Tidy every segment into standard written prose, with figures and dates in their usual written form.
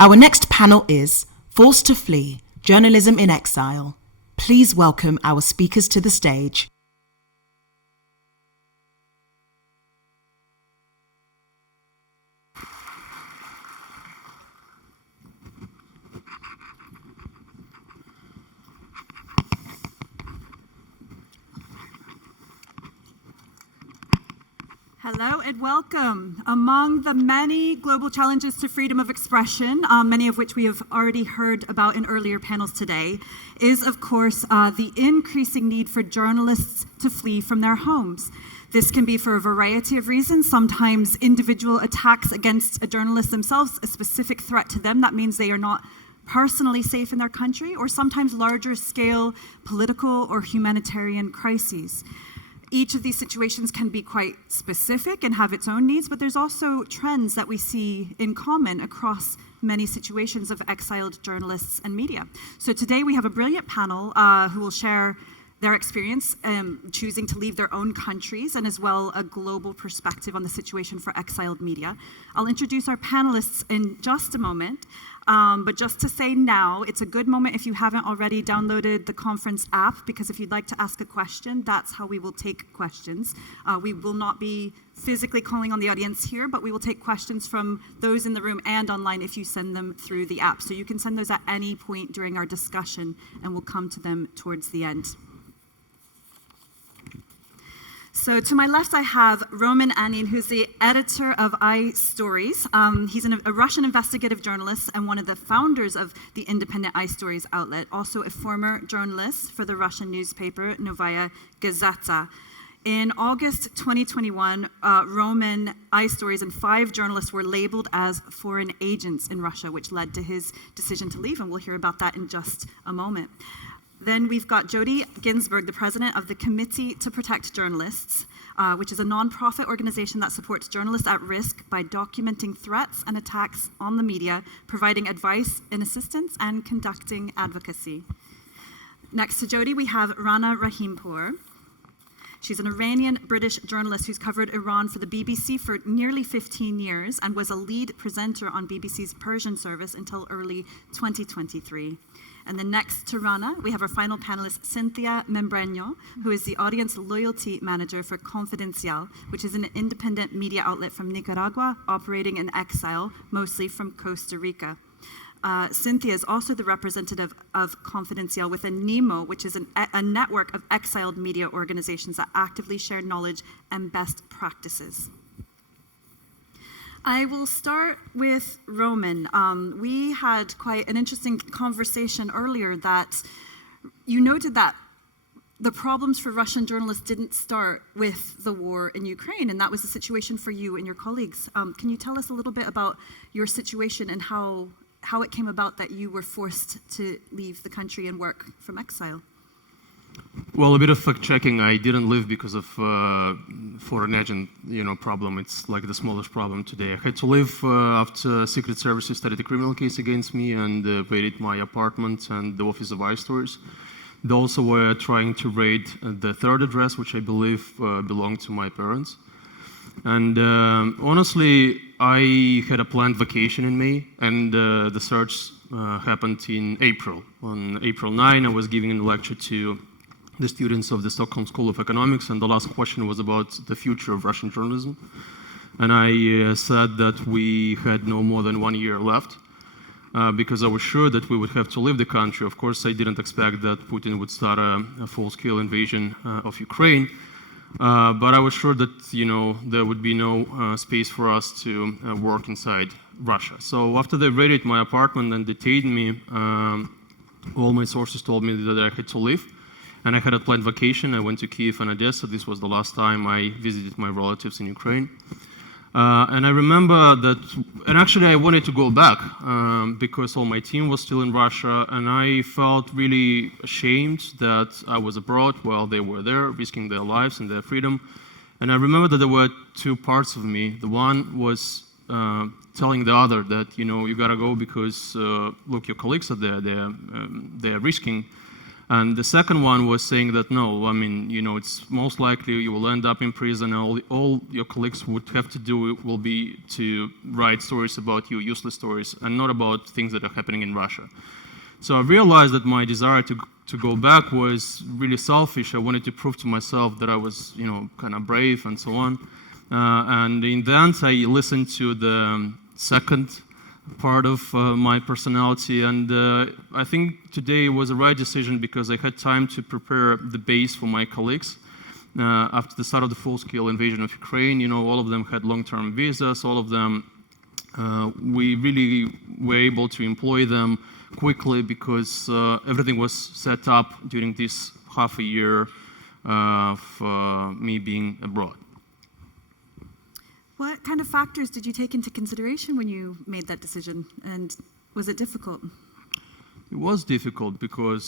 Our next panel is Forced to Flee, Journalism in Exile. Please welcome our speakers to the stage. Hello and welcome. Among the many global challenges to freedom of expression, many of which we have already heard about in earlier panels today, is of course the increasing need for journalists to flee from their homes. This can be for a variety of reasons, sometimes individual attacks against a journalist themselves, a specific threat to them. That means they are not personally safe in their country, or sometimes larger scale political or humanitarian crises. Each of these situations can be quite specific and have its own needs, but there's also trends that we see in common across many situations of exiled journalists and media. So today we have a brilliant panel who will share their experience choosing to leave their own countries, and as well a global perspective on the situation for exiled media. I'll introduce our panelists in just a moment, but just to say now, it's a good moment if you haven't already downloaded the conference app, because if you'd like to ask a question, that's how we will take questions. We will not be physically calling on the audience here, but we will take questions from those in the room and online if you send them through the app. So you can send those at any point during our discussion, and we'll come to them towards the end. So to my left, I have Roman Anin, who's the editor of iStories. He's a Russian investigative journalist and one of the founders of the independent iStories outlet, also a former journalist for the Russian newspaper Novaya Gazeta. In August 2021, Roman, iStories, and 5 journalists were labeled as foreign agents in Russia, which led to his decision to leave, and we'll hear about that in just a moment. Then we've got Jodie Ginsberg, the president of the Committee to Protect Journalists, which is a nonprofit organization that supports journalists at risk by documenting threats and attacks on the media, providing advice and assistance, and conducting advocacy. Next to Jodie, we have Rana Rahimpour. She's an Iranian-British journalist who's covered Iran for the BBC for nearly 15 years and was a lead presenter on BBC's Persian service until early 2023. And then next to Rana, we have our final panelist, Cinthia Membreño, who is the audience loyalty manager for CONFIDENCIAL, which is an independent media outlet from Nicaragua, operating in exile, mostly from Costa Rica. Cinthia is also the representative of CONFIDENCIAL with NEMO, which is a network of exiled media organizations that actively share knowledge and best practices. I will start with Roman. We had quite an interesting conversation earlier that you noted that the problems for Russian journalists didn't start with the war in Ukraine, and that was the situation for you and your colleagues. Can you tell us a little bit about your situation and how it came about that you were forced to leave the country and work from exile? Well, a bit of fact-checking. I didn't leave because of foreign agent, problem. It's like the smallest problem today. I had to leave after Secret Services started a criminal case against me and raided my apartment and the office of iStories. They also were trying to raid the third address, which I believe belonged to my parents. And honestly, I had a planned vacation in May, and the search happened in April. On April 9, I was giving a lecture to the students of the Stockholm School of Economics, and the last question was about the future of Russian journalism. And I said that we had no more than 1 year left, because I was sure that we would have to leave the country. Of course, I didn't expect that Putin would start a full-scale invasion of Ukraine, but I was sure that there would be no space for us to work inside Russia. So after they raided my apartment and detained me, all my sources told me that I had to leave. And I had a planned vacation. I went to Kiev and Odessa. This was the last time I visited my relatives in Ukraine. And I remember that, and actually I wanted to go back because all my team was still in Russia, and I felt really ashamed that I was abroad while they were there, risking their lives and their freedom. And I remember that there were 2 parts of me. The one was telling the other that, you gotta go because, look, your colleagues are there, they're risking And the second one was saying that no, I mean, it's most likely you will end up in prison, and all your colleagues would have to do will be to write stories about you, useless stories, and not about things that are happening in Russia. So I realized that my desire to go back was really selfish. I wanted to prove to myself that I was, kind of brave and so on. And in the end, I listened to the second part of my personality, and I think today was a right decision because I had time to prepare the base for my colleagues. After the start of the full-scale invasion of Ukraine, all of them had long-term visas, all of them, we really were able to employ them quickly because everything was set up during this half a year of me being abroad. What kind of factors did you take into consideration when you made that decision, and was it difficult? It was difficult because,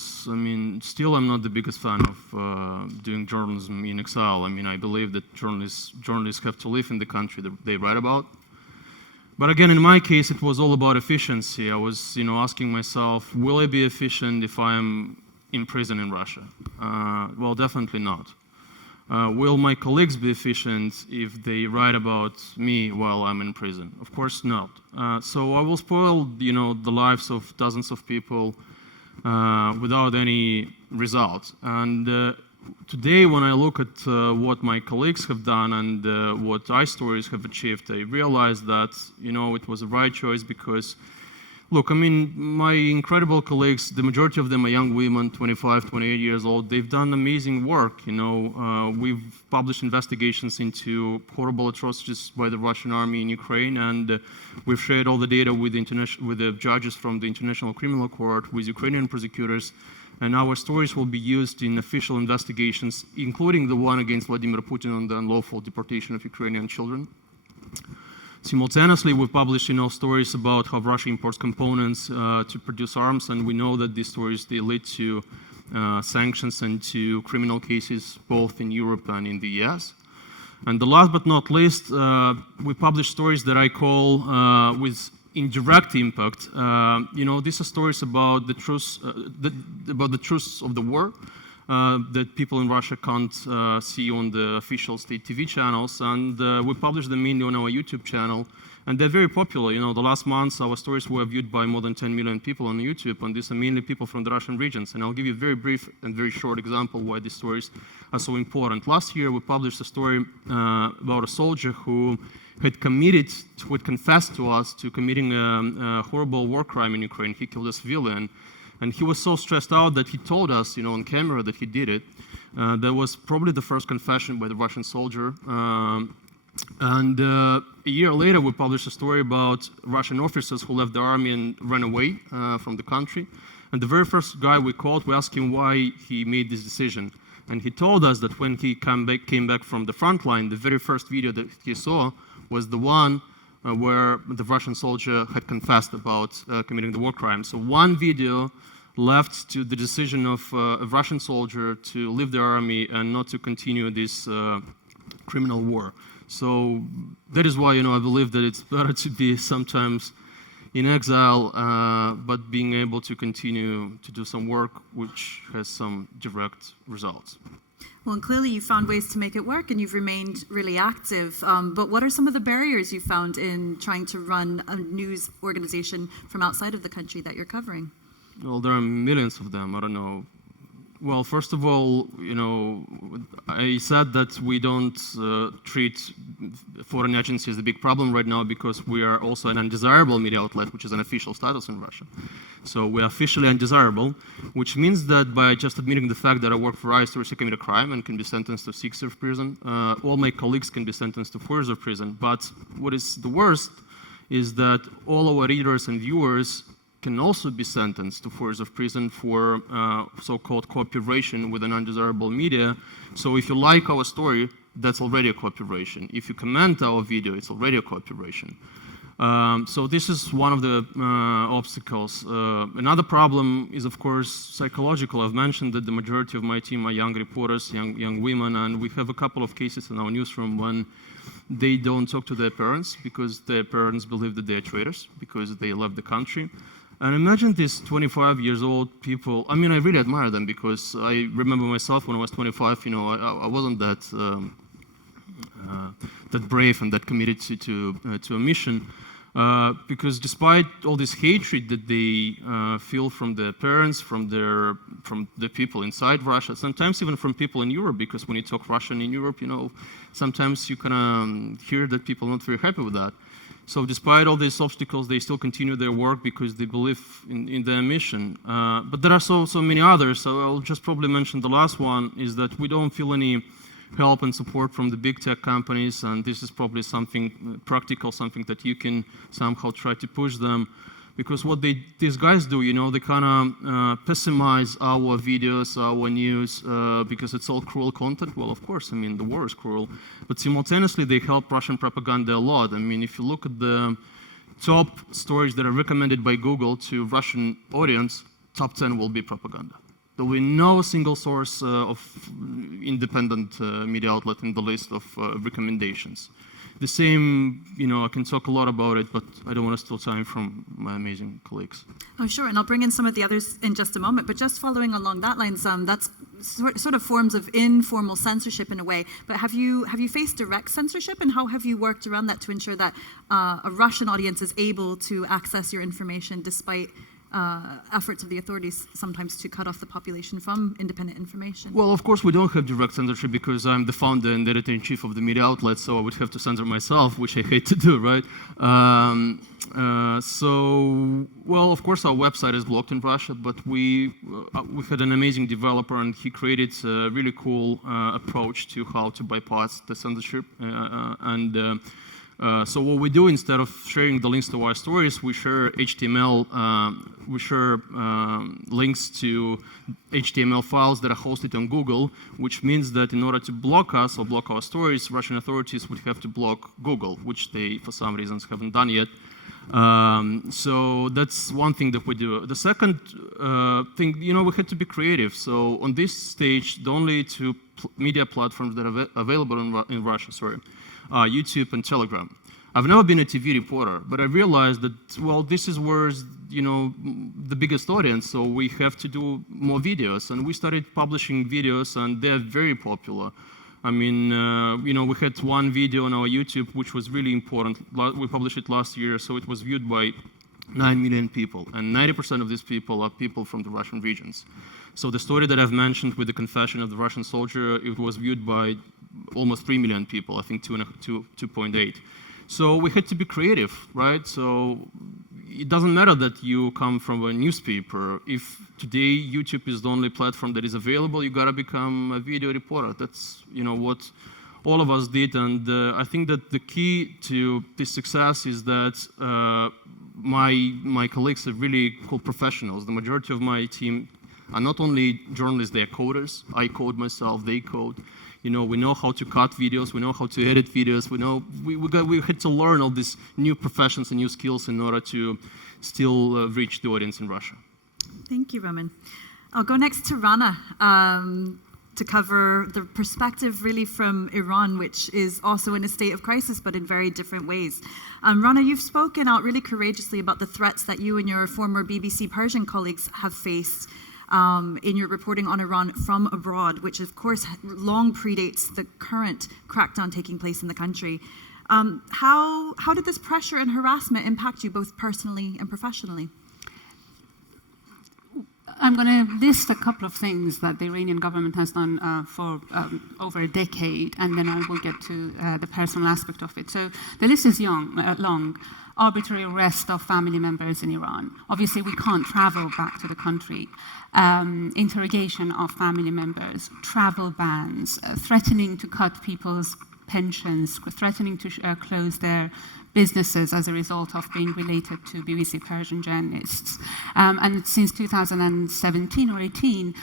still I'm not the biggest fan of doing journalism in exile. I believe that journalists have to live in the country that they write about. But again, in my case, it was all about efficiency. I was, asking myself, will I be efficient if I'm in prison in Russia? Well, definitely not. Will my colleagues be efficient if they write about me while I'm in prison? Of course not. So I will spoil, the lives of dozens of people without any result. And today, when I look at what my colleagues have done and what iStories have achieved, I realize that, it was the right choice because, look, my incredible colleagues, the majority of them are young women, 25, 28 years old. They've done amazing work, We've published investigations into horrible atrocities by the Russian army in Ukraine, and we've shared all the data with the judges from the International Criminal Court, with Ukrainian prosecutors, and our stories will be used in official investigations, including the one against Vladimir Putin on the unlawful deportation of Ukrainian children. Simultaneously, we've published stories about how Russia imports components to produce arms, and we know that these stories, they lead to sanctions and to criminal cases both in Europe and in the US. And the last but not least, we published stories that I call with indirect impact. These are stories about the truths of the war that people in Russia can't see on the official state TV channels, and we publish them mainly on our YouTube channel, and they're very popular. The last months our stories were viewed by more than 10 million people on YouTube, and these are mainly people from the Russian regions. And I'll give you a very brief and very short example why these stories are so important. Last year we published a story about a soldier who had confessed to us to committing a horrible war crime in Ukraine. He killed a civilian. And he was so stressed out that he told us, on camera that he did it. That was probably the first confession by the Russian soldier. And a year later, we published a story about Russian officers who left the army and ran away from the country. And the very first guy we called, we asked him why he made this decision. And he told us that when he came back from the front line, the very first video that he saw was the one where the Russian soldier had confessed about committing the war crime. So one video left to the decision of a Russian soldier to leave the army and not to continue this criminal war. So that is why, I believe that it's better to be sometimes in exile, but being able to continue to do some work which has some direct results. Well, and clearly you found ways to make it work, and you've remained really active. But what are some of the barriers you found in trying to run a news organization from outside of the country that you're covering? Well, there are millions of them. I don't know. Well, first of all, I said that we don't treat foreign agencies as a big problem right now because we are also an undesirable media outlet, which is an official status in Russia. So we are officially undesirable, which means that by just admitting the fact that I work for iStories, I commit a crime and can be sentenced to 6 years of prison. All my colleagues can be sentenced to 4 years of prison. But what is the worst is that all our readers and viewers can also be sentenced to 4 years of prison for so-called cooperation with an undesirable media. So if you like our story, that's already a cooperation. If you comment our video, it's already a cooperation. So this is one of the obstacles. Another problem is, of course, psychological. I've mentioned that the majority of my team are young reporters, young women, and we have a couple of cases in our newsroom when they don't talk to their parents because their parents believe that they are traitors because they left the country. And imagine these 25 years old people. I mean, I really admire them because I remember myself when I was 25. You know, I wasn't that that brave and that committed to a mission. Because despite all this hatred that they feel from their parents, from the people inside Russia, sometimes even from people in Europe, because when you talk Russian in Europe, you know, sometimes you kind of hear that people are not very happy with that. So despite all these obstacles, they still continue their work because they believe in their mission. But there are so many others, so I'll just probably mention the last one, is that we don't feel any help and support from the big tech companies, and this is probably something practical, something that you can somehow try to push them, because what these guys do, you know, they kind of pessimize our videos, our news, because it's all cruel content. Well, of course, I mean, the war is cruel, but simultaneously they help Russian propaganda a lot. I mean, if you look at the top stories that are recommended by Google to Russian audience, top 10 will be propaganda. There will be no single source of independent media outlet in the list of recommendations. The same, you know, I can talk a lot about it, but I don't want to steal time from my amazing colleagues. Oh, sure, and I'll bring in some of the others in just a moment, but just following along that line, that's sort of forms of informal censorship in a way, but have you faced direct censorship, and how have you worked around that to ensure that a Russian audience is able to access your information despite efforts of the authorities sometimes to cut off the population from independent information? Well, of course, we don't have direct censorship because I'm the founder and editor-in-chief of the media outlet, so I would have to censor myself, which I hate to do, right? Well, of course, our website is blocked in Russia, but we had an amazing developer, and he created a really cool approach to how to bypass the censorship. So what we do, instead of sharing the links to our stories, we share HTML, we share links to HTML files that are hosted on Google, which means that in order to block us or block our stories, Russian authorities would have to block Google, which they, for some reasons, haven't done yet. So that's one thing that we do. The second thing, you know, we had to be creative. So on this stage, the only two media platforms that are available in Russia, YouTube and Telegram. I've never been a TV reporter, but I realized that, well, this is where, you know, the biggest audience, so we have to do more videos. And we started publishing videos, and they're very popular. I mean, you know, we had one video on our YouTube, which was really important. We published it last year, so it was viewed by 9 million people. And 90% of these people are people from the Russian regions. So the story that I've mentioned with the confession of the Russian soldier, it was viewed by almost 3 million people, I think 2.8. So we had to be creative, right? So it doesn't matter that you come from a newspaper. If today YouTube is the only platform that is available, you gotta become a video reporter. That's, you know, what all of us did, and I think that the key to this success is that my colleagues are really cool professionals. The majority of my team are not only journalists, they are coders. I code myself, they code. You know, we know how to cut videos, we know how to edit videos, we know we had to learn all these new professions and new skills in order to still reach the audience in Russia. Thank you, Roman. I'll go next to Rana to cover the perspective really from Iran, which is also in a state of crisis, but in very different ways. Rana, you've spoken out really courageously about the threats that you and your former BBC Persian colleagues have faced in your reporting on Iran from abroad, which of course long predates the current crackdown taking place in the country. How did this pressure and harassment impact you both personally and professionally? I'm going to list a couple of things that the Iranian government has done for over a decade, and then I will get to the personal aspect of it. So the list is long. Arbitrary arrest of family members in Iran. Obviously, we can't travel back to the country. Interrogation of family members, travel bans, threatening to cut people's pensions, threatening to close their businesses as a result of being related to BBC Persian journalists. And since 2017 or 18,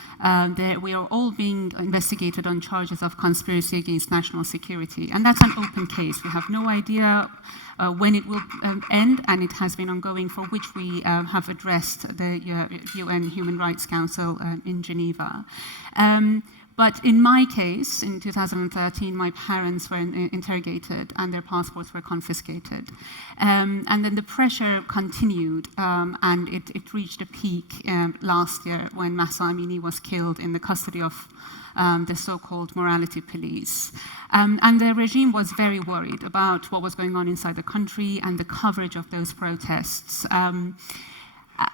we are all being investigated on charges of conspiracy against national security. And that's an open case. We have no idea when it will end, and it has been ongoing, for which we have addressed the UN Human Rights Council in Geneva. But in my case, in 2013, my parents were interrogated and their passports were confiscated. And then the pressure continued, and it reached a peak last year when Mahsa Amini was killed in the custody of the so-called morality police. And the regime was very worried about what was going on inside the country and the coverage of those protests.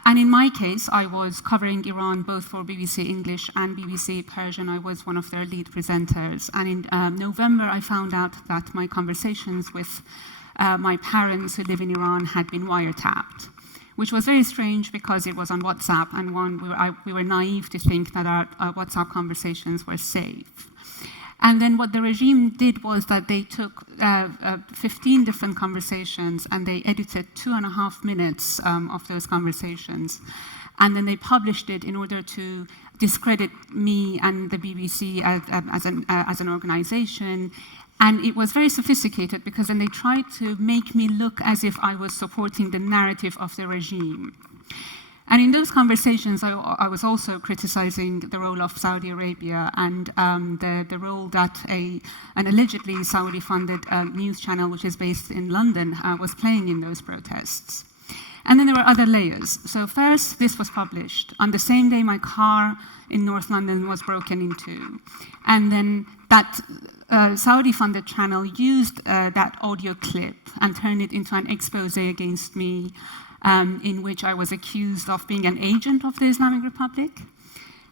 And in my case, I was covering Iran both for BBC English and BBC Persian. I was one of their lead presenters. And in November, I found out that my conversations with my parents who live in Iran had been wiretapped, which was very strange because it was on WhatsApp, and we were naive to think that our WhatsApp conversations were safe. And then what the regime did was that they took 15 different conversations and they edited 2.5 minutes of those conversations. And then they published it in order to discredit me and the BBC as an organization. And it was very sophisticated because then they tried to make me look as if I was supporting the narrative of the regime. And in those conversations, I was also criticizing the role of Saudi Arabia and the role that an allegedly Saudi-funded news channel, which is based in London, was playing in those protests. And then there were other layers. So first, this was published. On the same day, my car in North London was broken into. And then that Saudi-funded channel used that audio clip and turned it into an expose against me, in which I was accused of being an agent of the Islamic Republic.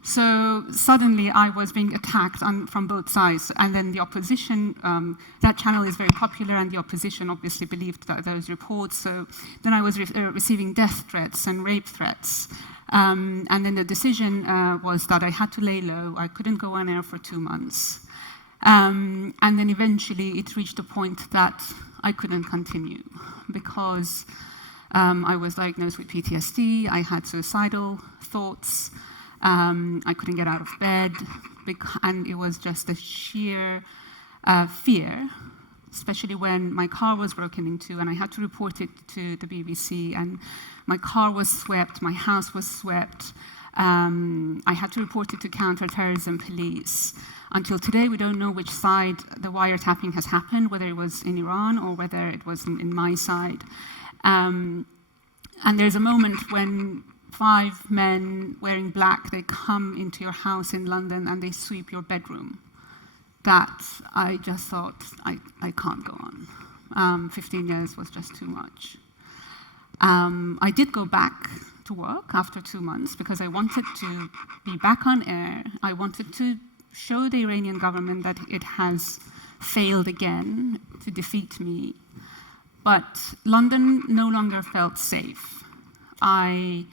So suddenly I was being attacked from both sides. And then the opposition, that channel is very popular, and the opposition obviously believed those reports. So then I was receiving death threats and rape threats. And then the decision was that I had to lay low. I couldn't go on air for 2 months. And then eventually it reached a point that I couldn't continue because I was diagnosed with PTSD, I had suicidal thoughts, I couldn't get out of bed, and it was just a sheer fear, especially when my car was broken into and I had to report it to the BBC, and my car was swept, my house was swept. I had to report it to counter-terrorism police. Until today, we don't know which side the wiretapping has happened, whether it was in Iran or whether it was in my side. And there's a moment when 5 men wearing black, they come into your house in London and they sweep your bedroom. That I just thought, I can't go on. 15 years was just too much. I did go back to work after 2 months because I wanted to be back on air. I wanted to show the Iranian government that it has failed again to defeat me. But London no longer felt safe. And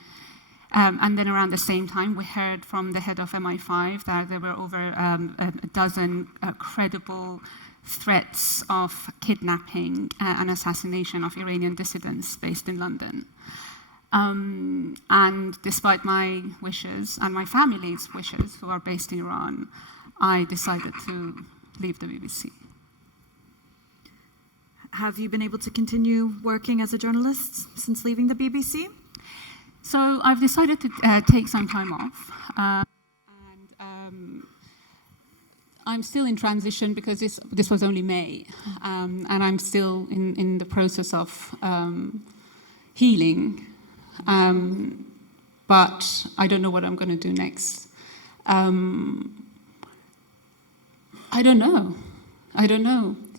then around the same time, we heard from the head of MI5 that there were over a dozen credible threats of kidnapping and assassination of Iranian dissidents based in London. And despite my wishes and my family's wishes, who are based in Iran, I decided to leave the BBC. Have you been able to continue working as a journalist since leaving the BBC? So I've decided to take some time off. I'm still in transition because this was only May. And I'm still in the process of healing. But I don't know what I'm going to do next. I don't know.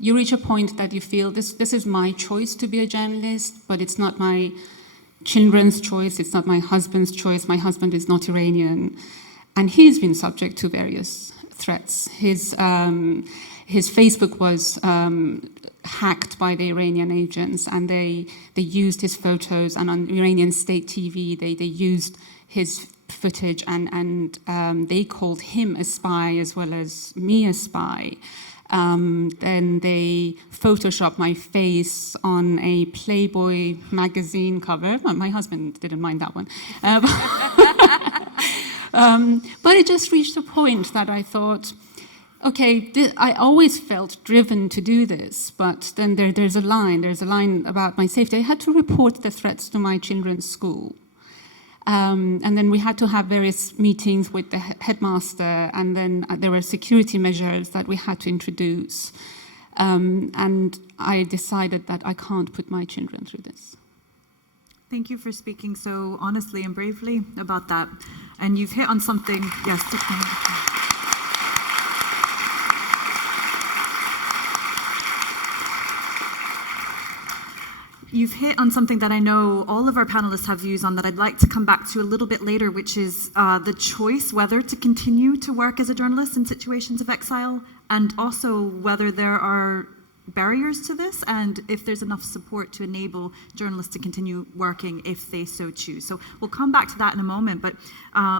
You reach a point that you feel this is my choice to be a journalist, but it's not my children's choice, it's not my husband's choice. My husband is not Iranian, and he's been subject to various threats. His Facebook was hacked by the Iranian agents, and they used his photos, and on Iranian state TV they used his footage, and they called him a spy as well as me a spy. Then they photoshopped my face on a Playboy magazine cover. Well, my husband didn't mind that one. But it just reached a point that I thought, okay, I always felt driven to do this, but then there's a line about my safety. I had to report the threats to my children's school. And then we had to have various meetings with the headmaster, and then there were security measures that we had to introduce. And I decided that I can't put my children through this. Thank you for speaking so honestly and bravely about that. And you've hit on something, yes. You've hit on something that I know all of our panelists have views on that I'd like to come back to a little bit later, which is the choice whether to continue to work as a journalist in situations of exile, and also whether there are barriers to this and if there's enough support to enable journalists to continue working if they so choose. So we'll come back to that in a moment, but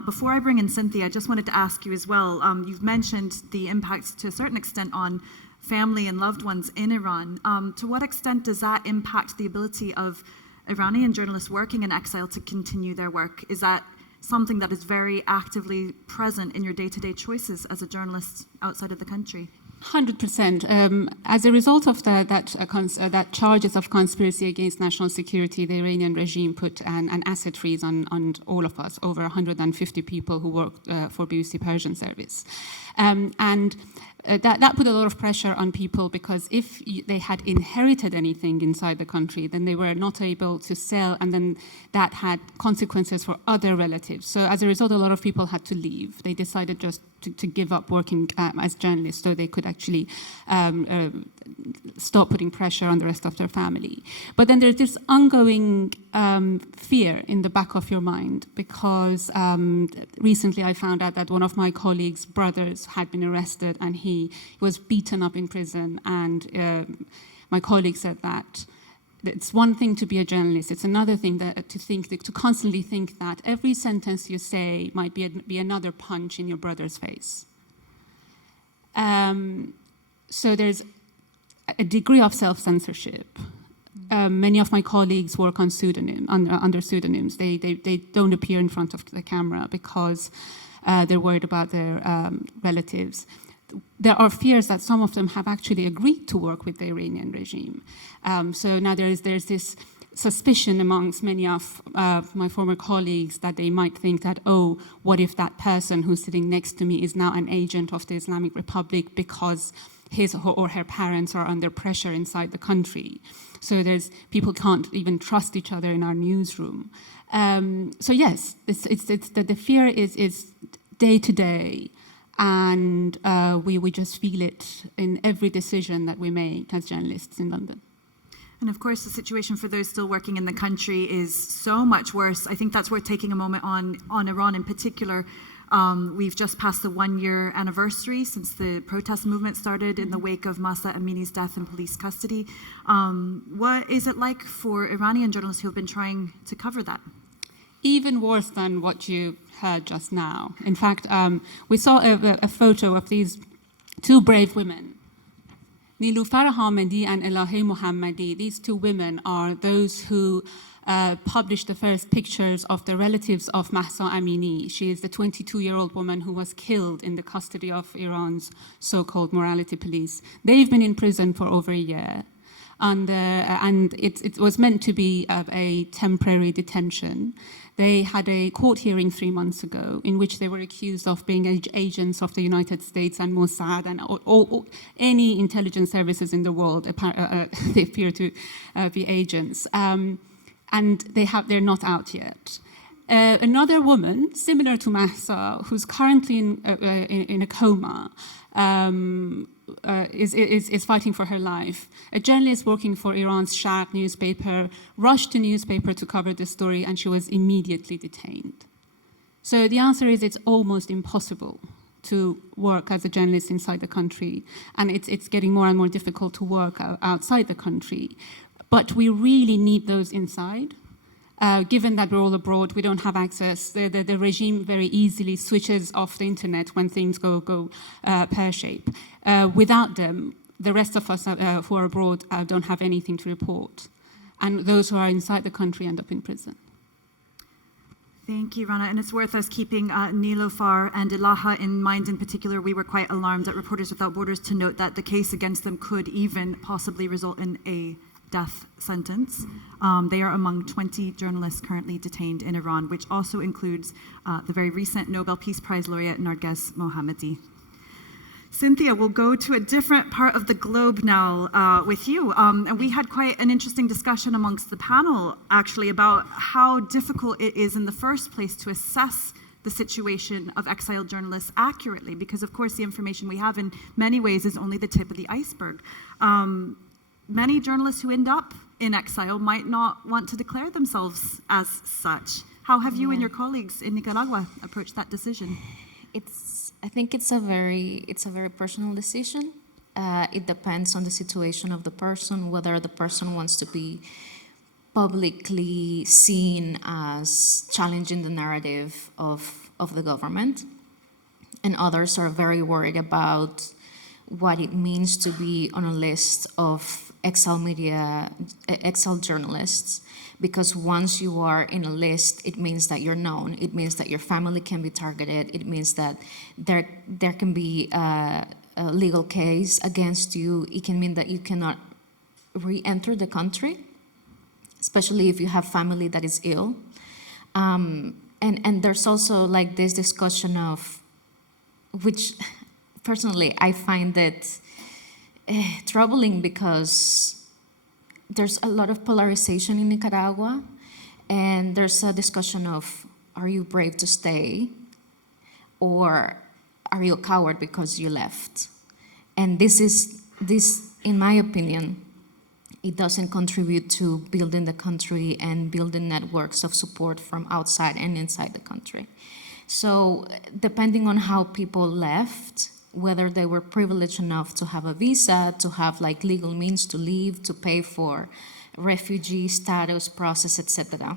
before I bring in Cinthia, I just wanted to ask you as well, you've mentioned the impact to a certain extent on family and loved ones in Iran. To what extent does that impact the ability of Iranian journalists working in exile to continue their work? Is that something that is very actively present in your day-to-day choices as a journalist outside of the country? 100%. As a result of that charges of conspiracy against national security, the Iranian regime put an asset freeze on all of us, over 150 people who worked for BBC Persian service. That put a lot of pressure on people, because if they had inherited anything inside the country, then they were not able to sell, and then that had consequences for other relatives. So as a result, a lot of people had to leave. They decided just to give up working as journalists so they could actually stop putting pressure on the rest of their family. But then there's this ongoing fear in the back of your mind, because recently I found out that one of my colleagues' brothers had been arrested and he was beaten up in prison, and my colleague said that it's one thing to be a journalist, it's another thing to constantly think that every sentence you say might be another punch in your brother's face. So there's a degree of self-censorship. Many of my colleagues work on under pseudonyms. They don't appear in front of the camera because they're worried about their relatives. There are fears that some of them have actually agreed to work with the Iranian regime. So now there's this suspicion amongst many of my former colleagues that they might think that, oh, what if that person who's sitting next to me is now an agent of the Islamic Republic because his or her parents are under pressure inside the country. So people can't even trust each other in our newsroom. So yes, the fear is day to day. And we just feel it in every decision that we make as journalists in London. And of course, the situation for those still working in the country is so much worse. I think that's worth taking a moment on Iran in particular. We've just passed the 1-year anniversary since the protest movement started in the wake of Mahsa Amini's death in police custody. What is it like for Iranian journalists who have been trying to cover that? Even worse than what you heard just now. In fact, we saw a photo of these two brave women, Nilufar Hamedi and Elahe Mohammadi. These two women are those who published the first pictures of the relatives of Mahsa Amini. She is the 22-year-old woman who was killed in the custody of Iran's so-called morality police. They've been in prison for over a year. And it was meant to be a temporary detention. They had a court hearing 3 months ago in which they were accused of being agents of the United States and Mossad and any intelligence services in the world. They appear to be agents. And they're not out yet. Another woman, similar to Mahsa, who's currently in a coma, is fighting for her life. A journalist working for Iran's Sharq newspaper rushed to newspaper to cover the story, and she was immediately detained. So the answer is it's almost impossible to work as a journalist inside the country, and it's getting more and more difficult to work outside the country. But we really need those inside. Given that we're all abroad, we don't have access. The regime very easily switches off the internet when things go pear-shaped. Without them, the rest of us who are abroad don't have anything to report. And those who are inside the country end up in prison. Thank you, Rana. And it's worth us keeping Nilofar and Elaha in mind in particular. We were quite alarmed at Reporters Without Borders to note that the case against them could even possibly result in a death sentence. They are among 20 journalists currently detained in Iran, which also includes the very recent Nobel Peace Prize laureate Narges Mohammadi. Cinthia, we'll go to a different part of the globe now with you. And we had quite an interesting discussion amongst the panel, actually, about how difficult it is in the first place to assess the situation of exiled journalists accurately, because, of course, the information we have in many ways is only the tip of the iceberg. Many journalists who end up in exile might not want to declare themselves as such. How have you and your colleagues in Nicaragua approached that decision? I think it's a very personal decision. It depends on the situation of the person, whether the person wants to be publicly seen as challenging the narrative of the government. And others are very worried about what it means to be on a list of exiled journalists, because once you are in a list, it means that you're known. It means that your family can be targeted. It means that there can be a legal case against you. It can mean that you cannot re-enter the country, especially if you have family that is ill. And there's also like this discussion of, which personally I find it troubling, because there's a lot of polarization in Nicaragua, and there's a discussion of, are you brave to stay, or are you a coward because you left? And this, in my opinion, it doesn't contribute to building the country and building networks of support from outside and inside the country. So depending on how people left, whether they were privileged enough to have a visa, to have like legal means to leave, to pay for refugee status process, etc.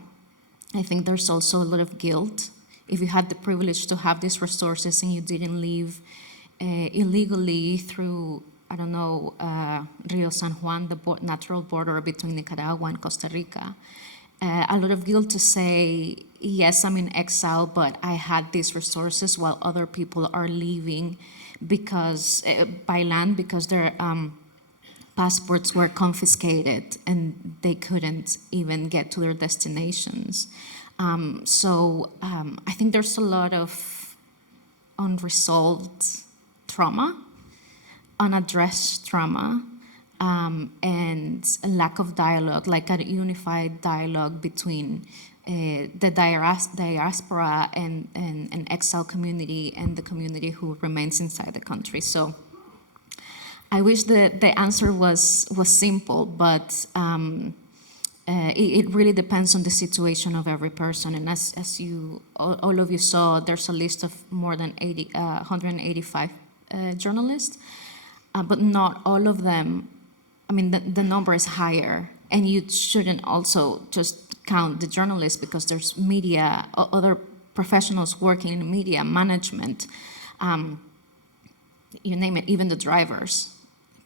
I think there's also a lot of guilt. If you had the privilege to have these resources and you didn't leave illegally through, I don't know, Rio San Juan, the natural border between Nicaragua and Costa Rica, a lot of guilt to say, yes, I'm in exile, but I had these resources while other people are leaving because by land, because their passports were confiscated and they couldn't even get to their destinations. So I think there's a lot of unresolved trauma, unaddressed trauma, and a lack of dialogue, like a unified dialogue between the diaspora and exile community and the community who remains inside the country. So I wish the answer was simple, but it really depends on the situation of every person. And as you all of you saw, there's a list of more than 185 journalists, but not all of them. I mean, the number is higher, and you shouldn't also just count the journalists, because there's media, other professionals working in media, management, you name it, even the drivers,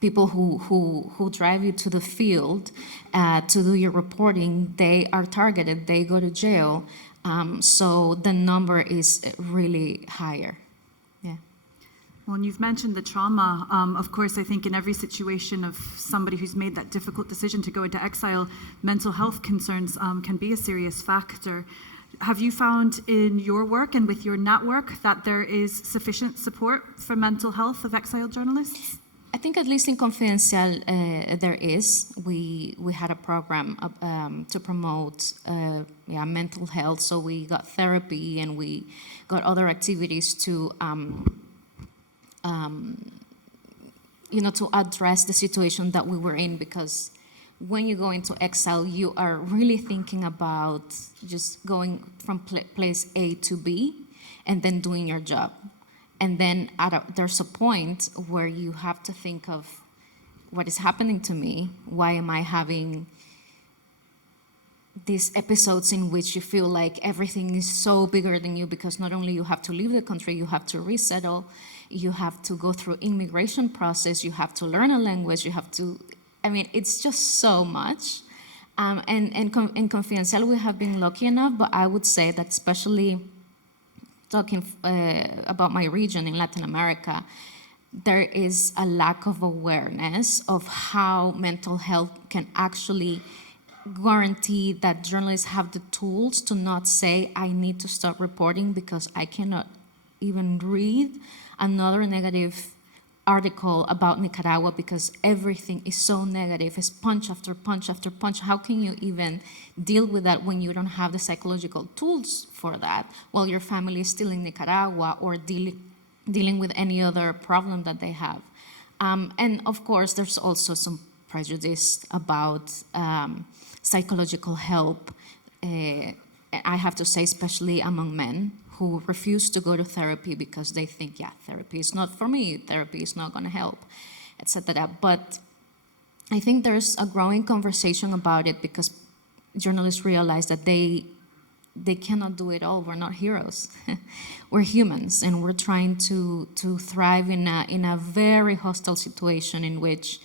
people who drive you to the field to do your reporting, they are targeted, they go to jail. So the number is really higher. Yeah. Well, and you've mentioned the trauma. Of course, I think in every situation of somebody who's made that difficult decision to go into exile, mental health concerns can be a serious factor. Have you found in your work and with your network that there is sufficient support for mental health of exiled journalists? I think at least in Confidential there is. We had a program to promote mental health, so we got therapy and we got other activities to to address the situation that we were in, because when you go into exile, you are really thinking about just going from place A to B and then doing your job. And then there's a point where you have to think of, what is happening to me? Why am I having these episodes in which you feel like everything is so bigger than you, because not only you have to leave the country, you have to resettle, you have to go through immigration process, you have to learn a language, you have to, it's just so much. And in Confidential, we have been lucky enough, but I would say that especially talking about my region in Latin America, there is a lack of awareness of how mental health can actually guarantee that journalists have the tools to not say, I need to stop reporting because I cannot even read another negative article about Nicaragua because everything is so negative. It's punch after punch after punch. How can you even deal with that when you don't have the psychological tools for that while your family is still in Nicaragua or dealing with any other problem that they have? And of course, there's also some prejudice about psychological help. I have to say, especially among men, who refuse to go to therapy because they think, yeah, therapy is not for me, therapy is not going to help, etc. But I think there's a growing conversation about it because journalists realize that they cannot do it all. We're not heroes. We're humans, and we're trying to thrive in a very hostile situation in which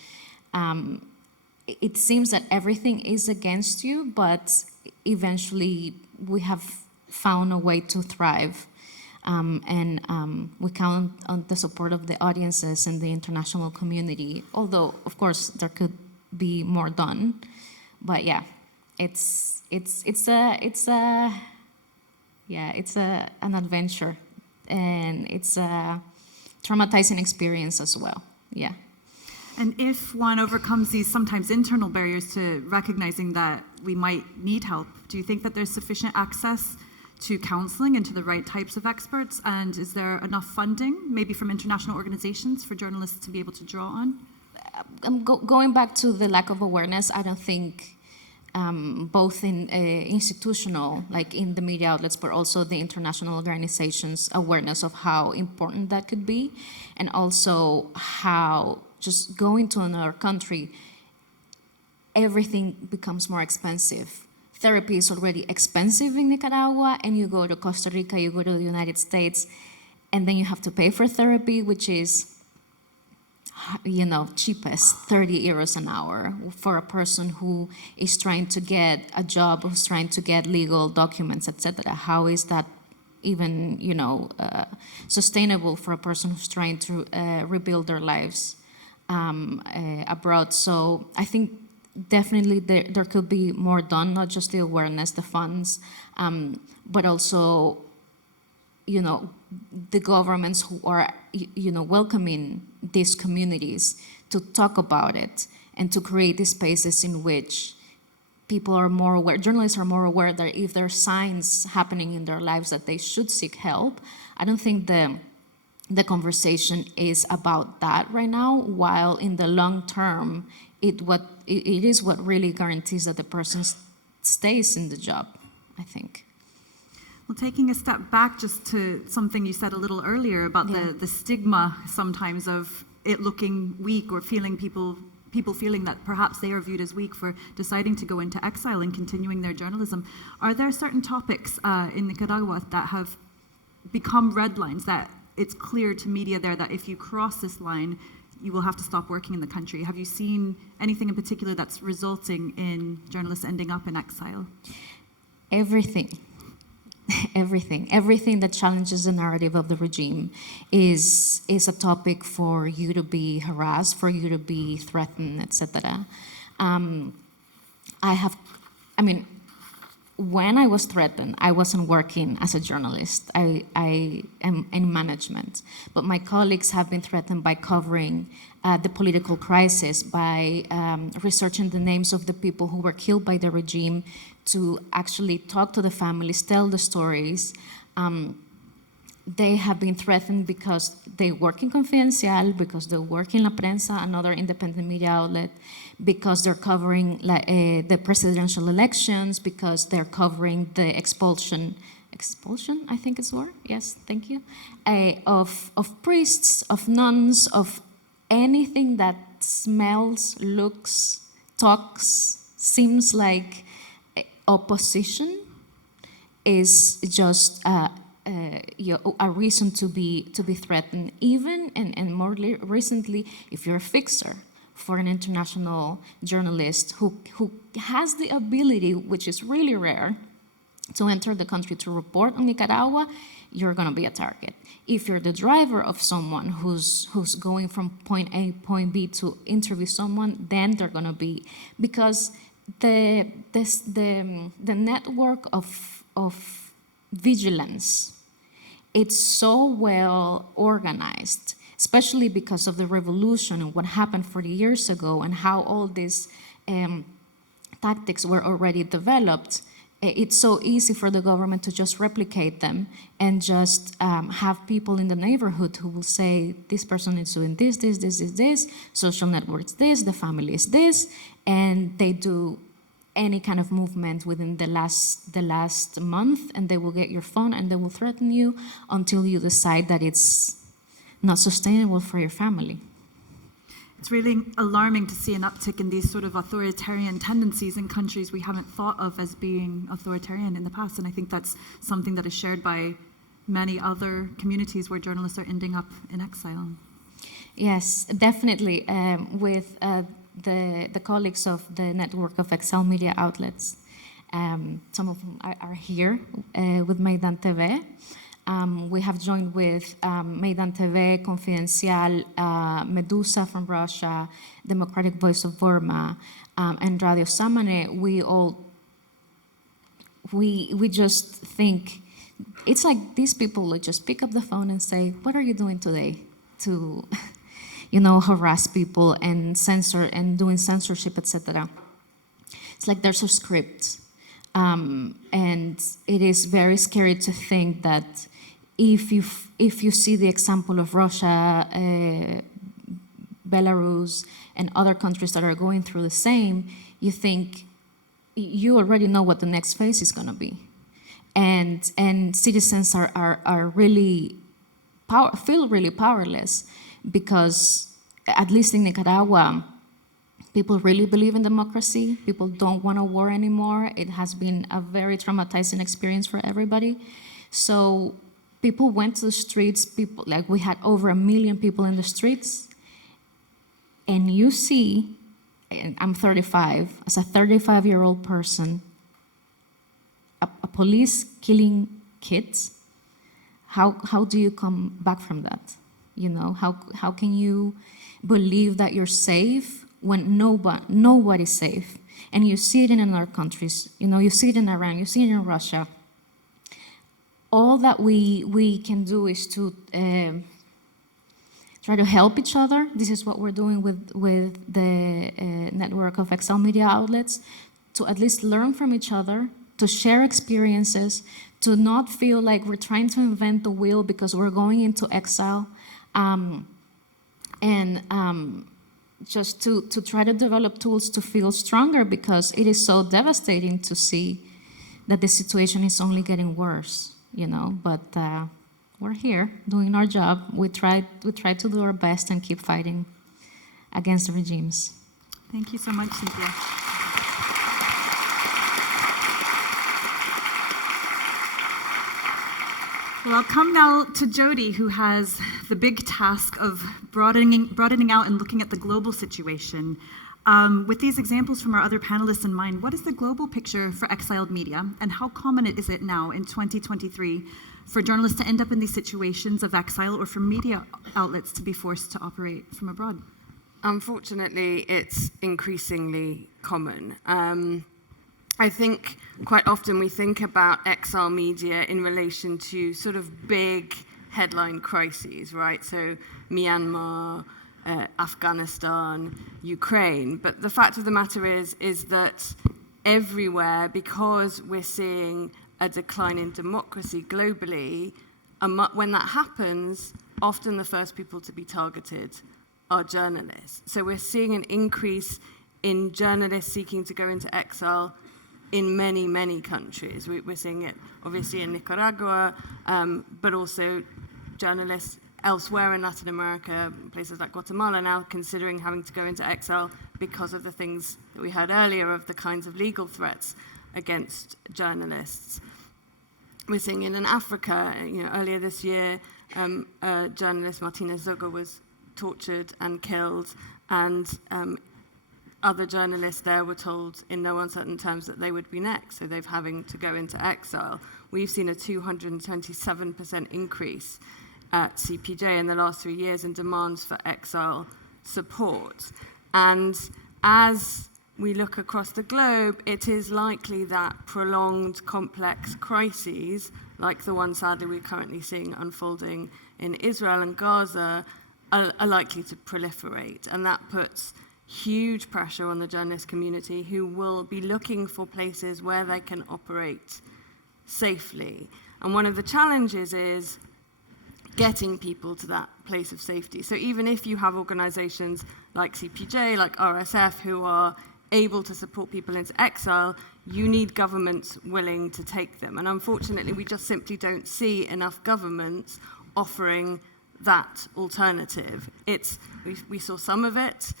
it seems that everything is against you, but eventually we have found a way to thrive. And we count on the support of the audiences and the international community, although, of course, there could be more done. But yeah, it's an adventure, and it's a traumatizing experience as well. Yeah. And if one overcomes these sometimes internal barriers to recognizing that we might need help, do you think that there's sufficient access to counseling and to the right types of experts? And is there enough funding, maybe from international organizations, for journalists to be able to draw on? Going back to the lack of awareness, I don't think both in institutional, like in the media outlets, but also the international organizations' awareness of how important that could be, and also how just going to another country, everything becomes more expensive. Therapy is already expensive in Nicaragua, and you go to Costa Rica, you go to the United States, and then you have to pay for therapy, which is, cheapest, 30 euros an hour for a person who is trying to get a job, who's trying to get legal documents, etc. How is that even, sustainable for a person who's trying to rebuild their lives abroad? So I think definitely there could be more done, not just the awareness, the funds, but also, the governments who are, welcoming these communities to talk about it and to create these spaces in which people are more aware, journalists are more aware that if there are signs happening in their lives that they should seek help. I don't think the conversation is about that right now, while in the long term, it is what really guarantees that the person stays in the job, I think. Well, taking a step back just to something you said a little earlier about the stigma sometimes of it looking weak or feeling people feeling that perhaps they are viewed as weak for deciding to go into exile and continuing their journalism. Are there certain topics in Nicaragua that have become red lines, that it's clear to media there that if you cross this line, you will have to stop working in the country? Have you seen anything in particular that's resulting in journalists ending up in exile? Everything that challenges the narrative of the regime is a topic for you to be harassed, for you to be threatened, etc. When I was threatened, I wasn't working as a journalist. I am in management. But my colleagues have been threatened by covering the political crisis, by researching the names of the people who were killed by the regime, to actually talk to the families, tell the stories. They have been threatened because they work in Confidencial, because they work in La Prensa, another independent media outlet, because they're covering the presidential elections, because they're covering the expulsion, I think it's the word, yes, thank you, of priests, of nuns, of anything that smells, looks, talks, seems like opposition is just a reason to be threatened. Even and more recently, if you're a fixer for an international journalist who has the ability, which is really rare, to enter the country to report on Nicaragua, you're going to be a target. If you're the driver of someone who's going from point A, point B to interview someone, then they're going to be, because the network of vigilance, it's so well organized, especially because of the revolution and what happened 40 years ago and how all these tactics were already developed. It's so easy for the government to just replicate them and just have people in the neighborhood who will say, this person is doing this, social networks this, the family is this, and they do any kind of movement within the last month, and they will get your phone and they will threaten you until you decide that it's not sustainable for your family. It's really alarming to see an uptick in these sort of authoritarian tendencies in countries we haven't thought of as being authoritarian in the past, and I think that's something that is shared by many other communities where journalists are ending up in exile. Yes, definitely. With the colleagues of the network of exile media outlets, some of them are here with Maidan TV. We have joined with Maidan TV, CONFIDENCIAL, Medusa from Russia, Democratic Voice of Burma, and Radio Samane. We just think, it's like these people like just pick up the phone and say, what are you doing today to, harass people and censor and doing censorship, etc. It's like there's a script. And it is very scary to think that if you see the example of Russia, Belarus, and other countries that are going through the same, you think you already know what the next phase is going to be, and citizens are really feel really powerless, because at least in Nicaragua, people really believe in democracy. People don't want a war anymore. It has been a very traumatizing experience for everybody. So people went to the streets. We had over 1 million people in the streets. And you see, and I'm 35, as a 35-year-old person, a police killing kids. How do you come back from that? How can you believe that you're safe when nobody's safe? And you see it in other countries. You see it in Iran, you see it in Russia. All that we can do is to try to help each other. This is what we're doing with the network of exile media outlets, to at least learn from each other, to share experiences, to not feel like we're trying to invent the wheel because we're going into exile, just to try to develop tools to feel stronger, because it is so devastating to see that the situation is only getting worse, but we're here doing our job. We try to do our best and keep fighting against the regimes. Thank you so much, Cinthia. Well, I'll come now to Jodie, who has the big task of broadening out and looking at the global situation. With these examples from our other panelists in mind, what is the global picture for exiled media, and how common is it now in 2023 for journalists to end up in these situations of exile, or for media outlets to be forced to operate from abroad? Unfortunately, it's increasingly common. I think quite often we think about exile media in relation to sort of big headline crises, right? So Myanmar, Afghanistan, Ukraine. But the fact of the matter is that everywhere, because we're seeing a decline in democracy globally, when that happens, often the first people to be targeted are journalists. So we're seeing an increase in journalists seeking to go into exile in many, many countries. We're seeing it obviously in Nicaragua, but also journalists elsewhere in Latin America, places like Guatemala, now considering having to go into exile because of the things that we heard earlier, of the kinds of legal threats against journalists. We're seeing it in Africa. Earlier this year, journalist Martina Zogo was tortured and killed, and other journalists there were told in no uncertain terms that they would be next, so they're having to go into exile. We've seen a 227% increase at CPJ in the last 3 years in demands for exile support. And as we look across the globe, it is likely that prolonged, complex crises, like the one sadly we're currently seeing unfolding in Israel and Gaza, are likely to proliferate. And that puts huge pressure on the journalist community, who will be looking for places where they can operate safely. And one of the challenges is getting people to that place of safety. So even if you have organizations like CPJ, like RSF, who are able to support people into exile, you need governments willing to take them. And unfortunately, we just simply don't see enough governments offering that alternative. We saw some of it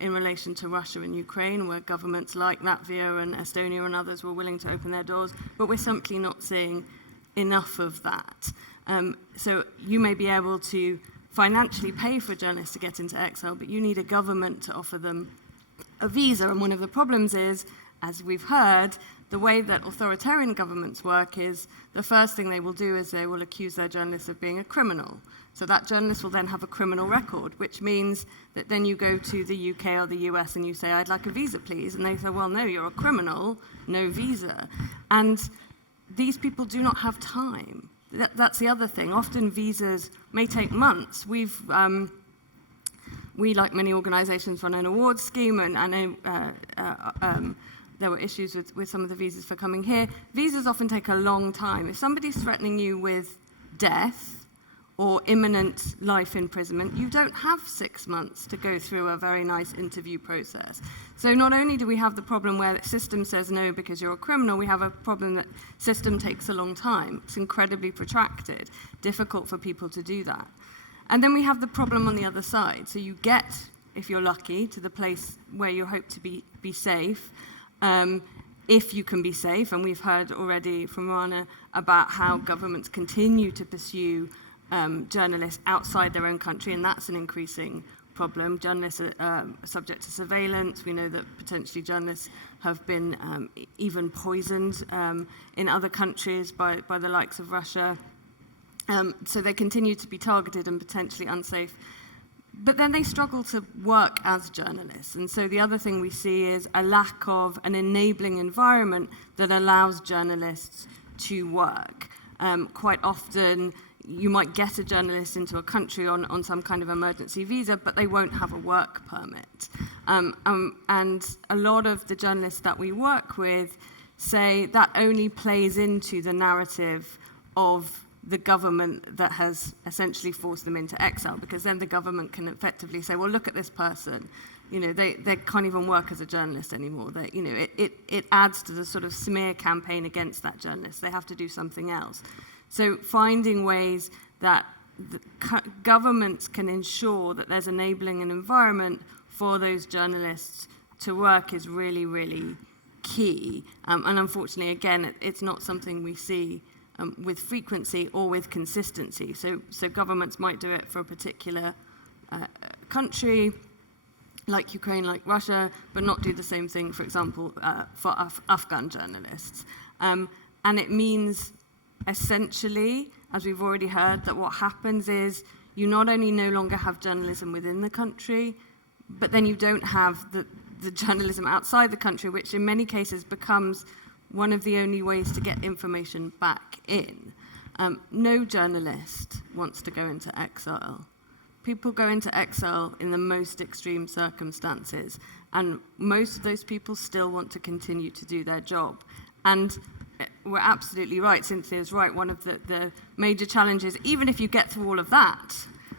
in relation to Russia and Ukraine, where governments like Latvia and Estonia and others were willing to open their doors, but we're simply not seeing enough of that. So you may be able to financially pay for journalists to get into exile, but you need a government to offer them a visa. And one of the problems is, as we've heard, the way that authoritarian governments work is the first thing they will do is they will accuse their journalists of being a criminal. So that journalist will then have a criminal record, which means that then you go to the UK or the US and you say, I'd like a visa, please. And they say, well, no, you're a criminal, no visa. And these people do not have time. That's the other thing. Often visas may take months. We, like many organizations, run an awards scheme, and I know there were issues with some of the visas for coming here. Visas often take a long time. If somebody's threatening you with death or imminent life imprisonment, you don't have 6 months to go through a very nice interview process. So not only do we have the problem where the system says no because you're a criminal, we have a problem that system takes a long time. It's incredibly protracted, difficult for people to do that. And then we have the problem on the other side. So you get, if you're lucky, to the place where you hope to be safe, if you can be safe. And we've heard already from Rana about how governments continue to pursue journalists outside their own country, and that's an increasing problem. Journalists are subject to surveillance. We know that potentially journalists have been even poisoned in other countries by the likes of Russia. So they continue to be targeted and potentially unsafe. But then they struggle to work as journalists. And so the other thing we see is a lack of an enabling environment that allows journalists to work. Quite often, you might get a journalist into a country on some kind of emergency visa, but they won't have a work permit. And a lot of the journalists that we work with say that only plays into the narrative of the government that has essentially forced them into exile, because then the government can effectively say, well, look at this person. You know, they can't even work as a journalist anymore. It adds to the sort of smear campaign against that journalist. They have to do something else. So finding ways that the governments can ensure that there's enabling an environment for those journalists to work is really, really key. And unfortunately, again, it's not something we see with frequency or with consistency. So governments might do it for a particular country, like Ukraine, like Russia, but not do the same thing, for example, for Afghan journalists. And it means, essentially, as we've already heard, that what happens is you not only no longer have journalism within the country, but then you don't have the journalism outside the country, which in many cases becomes one of the only ways to get information back in. No journalist wants to go into exile. People go into exile in the most extreme circumstances, and most of those people still want to continue to do their job. And we're absolutely right, Cinthia is right, one of the major challenges, even if you get through all of that,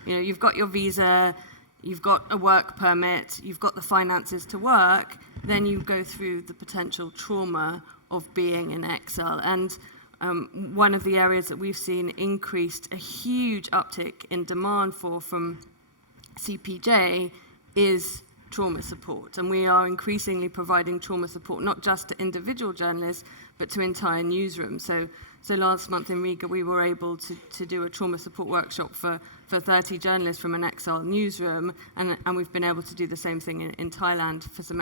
you know, you've got your visa, you've got a work permit, you've got the finances to work, then you go through the potential trauma of being in exile. And one of the areas that we've seen increased a huge uptick in demand from CPJ is trauma support. And we are increasingly providing trauma support, not just to individual journalists, but to entire newsrooms. So last month in Riga, we were able to do a trauma support workshop for 30 journalists from an exiled newsroom, and we've been able to do the same thing in Thailand for some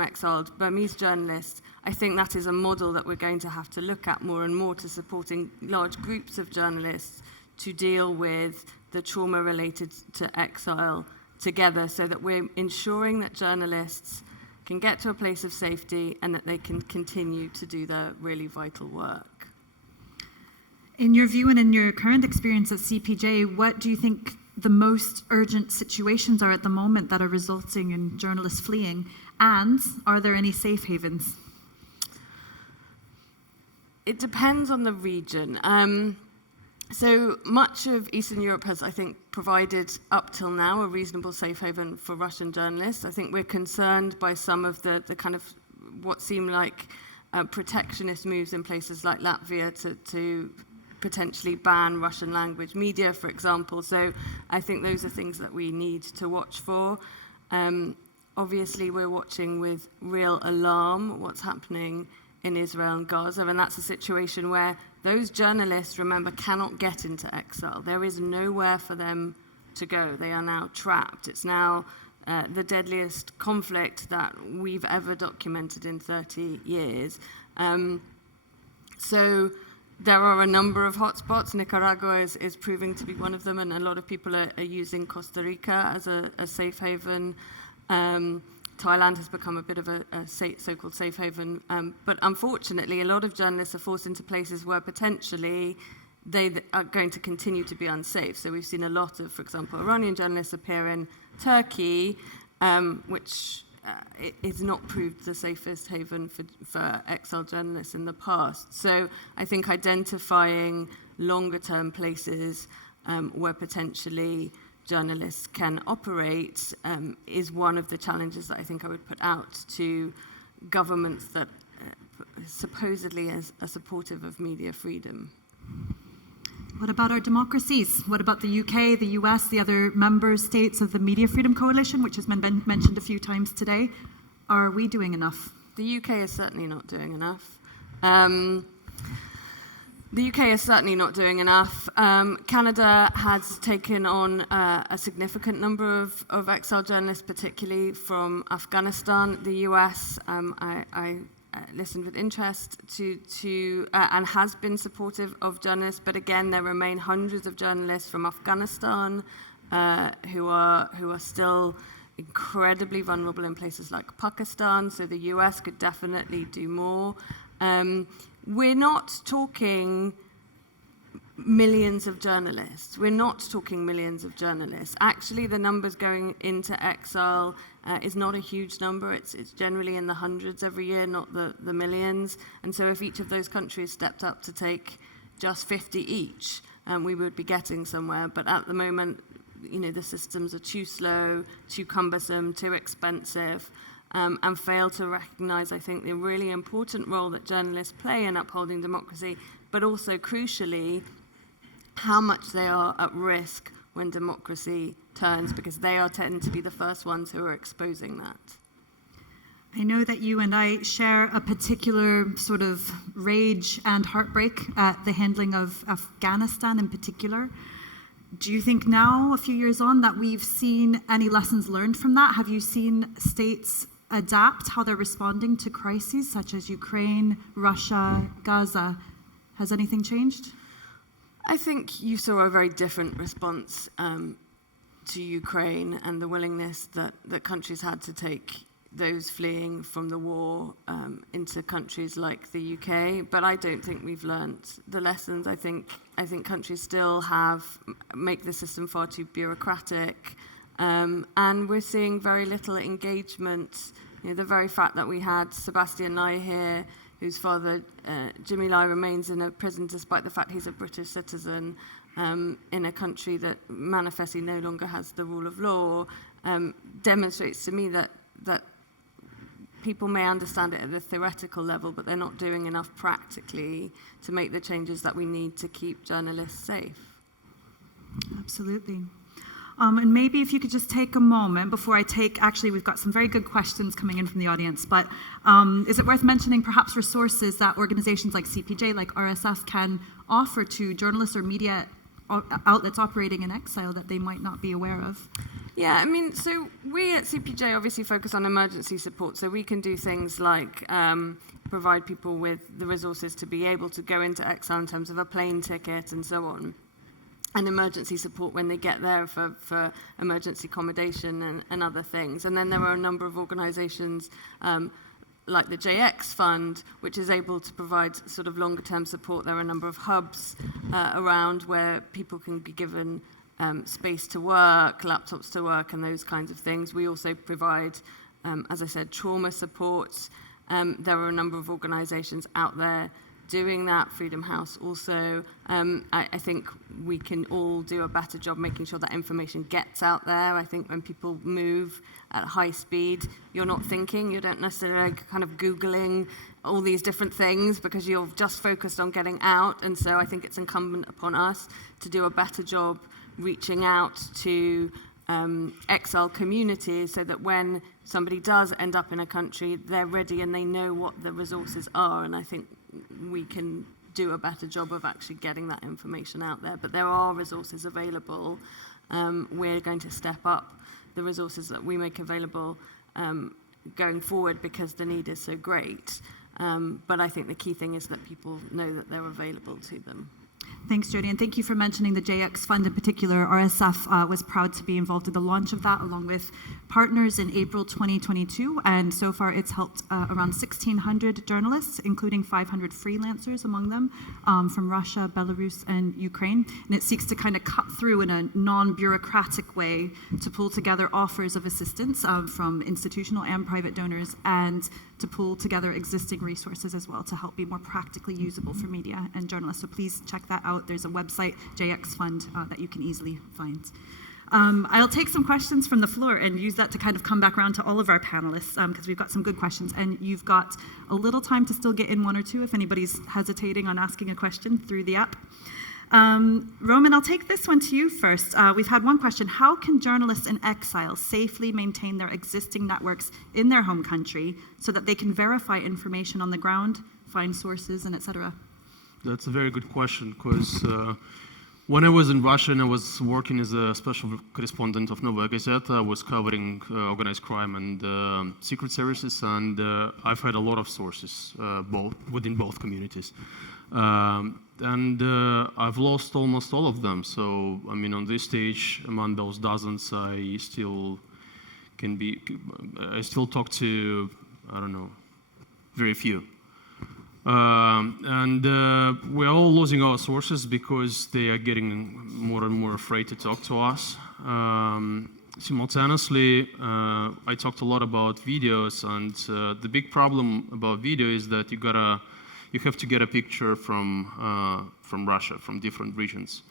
exiled Burmese journalists. I think that is a model that we're going to have to look at more and more, to supporting large groups of journalists to deal with the trauma related to exile together, so that we're ensuring that journalists can get to a place of safety and that they can continue to do their really vital work. In your view and in your current experience at CPJ, what do you think the most urgent situations are at the moment that are resulting in journalists fleeing? And are there any safe havens? It depends on the region. So much of Eastern Europe has, I think, provided up till now a reasonable safe haven for Russian journalists. I think we're concerned by some of the kind of what seem like protectionist moves in places like Latvia to potentially ban Russian language media, for example. So I think those are things that we need to watch for. Obviously, we're watching with real alarm what's happening in Israel and Gaza, and that's a situation where those journalists, remember, cannot get into exile. There is nowhere for them to go. They are now trapped. It's now the deadliest conflict that we've ever documented in 30 years. So there are a number of hotspots. Nicaragua is proving to be one of them, and a lot of people are using Costa Rica as a safe haven. Thailand has become a bit of a so-called safe haven. But unfortunately, a lot of journalists are forced into places where potentially they are going to continue to be unsafe. So we've seen a lot of, for example, Iranian journalists appear in Turkey, which is not proved the safest haven for exiled journalists in the past. So I think identifying longer-term places where potentially journalists can operate is one of the challenges that I think I would put out to governments that supposedly are supportive of media freedom. What about our democracies? What about the UK, the US, the other member states of the Media Freedom Coalition, which has been mentioned a few times today? Are we doing enough? The UK is certainly not doing enough. The UK is certainly not doing enough. Canada has taken on a significant number of exiled journalists, particularly from Afghanistan. The US, I listened with interest to and has been supportive of journalists, but again, there remain hundreds of journalists from Afghanistan who are still incredibly vulnerable in places like Pakistan. So the US could definitely do more. We're not talking millions of journalists. We're not talking millions of journalists. Actually, the numbers going into exile is not a huge number. It's generally in the hundreds every year, not the millions. And so if each of those countries stepped up to take just 50 each, we would be getting somewhere. But at the moment, the systems are too slow, too cumbersome, too expensive, and fail to recognize, I think, the really important role that journalists play in upholding democracy, but also, crucially, how much they are at risk when democracy turns, because they tend to be the first ones who are exposing that. I know that you and I share a particular sort of rage and heartbreak at the handling of Afghanistan in particular. Do you think now, a few years on, that we've seen any lessons learned from that? Have you seen states adapt how they're responding to crises such as Ukraine, Russia, Gaza? Has anything changed? I think you saw a very different response to Ukraine and the willingness that countries had to take those fleeing from the war into countries like the UK. But I don't think we've learned the lessons. I think countries still make the system far too bureaucratic. And we're seeing very little engagement. The very fact that we had Sebastian Lai here, whose father, Jimmy Lai, remains in a prison despite the fact he's a British citizen in a country that manifestly no longer has the rule of law, demonstrates to me that people may understand it at a theoretical level, but they're not doing enough practically to make the changes that we need to keep journalists safe. Absolutely. And maybe if you could just take a moment before I take, actually we've got some very good questions coming in from the audience, but is it worth mentioning perhaps resources that organizations like CPJ, like RSF can offer to journalists or media outlets operating in exile that they might not be aware of? Yeah, I mean, so we at CPJ obviously focus on emergency support, so we can do things like provide people with the resources to be able to go into exile in terms of a plane ticket and so on, and emergency support when they get there for emergency accommodation and other things. And then there are a number of organizations like the JX Fund, which is able to provide sort of longer term support. There are a number of hubs around where people can be given space to work, laptops to work, and those kinds of things. We also provide, as I said, trauma support. There are a number of organizations out there doing that, Freedom House also. I think we can all do a better job making sure that information gets out there. I think when people move at high speed, you're not thinking, you don't necessarily kind of Googling all these different things because you're just focused on getting out. And so I think it's incumbent upon us to do a better job reaching out to exile communities so that when somebody does end up in a country, they're ready and they know what the resources are. And I think we can do a better job of actually getting that information out there. But there are resources available. We're going to step up the resources that we make available going forward because the need is so great. But I think the key thing is that people know that they're available to them. Thanks, Jodie, and thank you for mentioning the JX Fund in particular. RSF was proud to be involved in the launch of that along with partners in April 2022, and so far it's helped around 1,600 journalists, including 500 freelancers among them, from Russia, Belarus, and Ukraine. And it seeks to kind of cut through in a non-bureaucratic way to pull together offers of assistance from institutional and private donors, and to pull together existing resources as well to help be more practically usable for media and journalists. So please check that out. There's a website, JX Fund, that you can easily find. I'll take some questions from the floor and use that to kind of come back around to all of our panelists because we've got some good questions. And you've got a little time to still get in one or two if anybody's hesitating on asking a question through the app. Roman, I'll take this one to you first. We've had one question. How can journalists in exile safely maintain their existing networks in their home country so that they can verify information on the ground, find sources, and et cetera? That's a very good question, because when I was in Russia and I was working as a special correspondent of Novaya Gazeta, I was covering organized crime and secret services, and I've had a lot of sources within both communities. And I've lost almost all of them. So, I mean, on this stage, among those dozens, I still talk to, I don't know, very few. And we're all losing our sources because they are getting more and more afraid to talk to us. Simultaneously, I talked a lot about videos, and the big problem about video is that you have to get a picture from Russia, from different regions.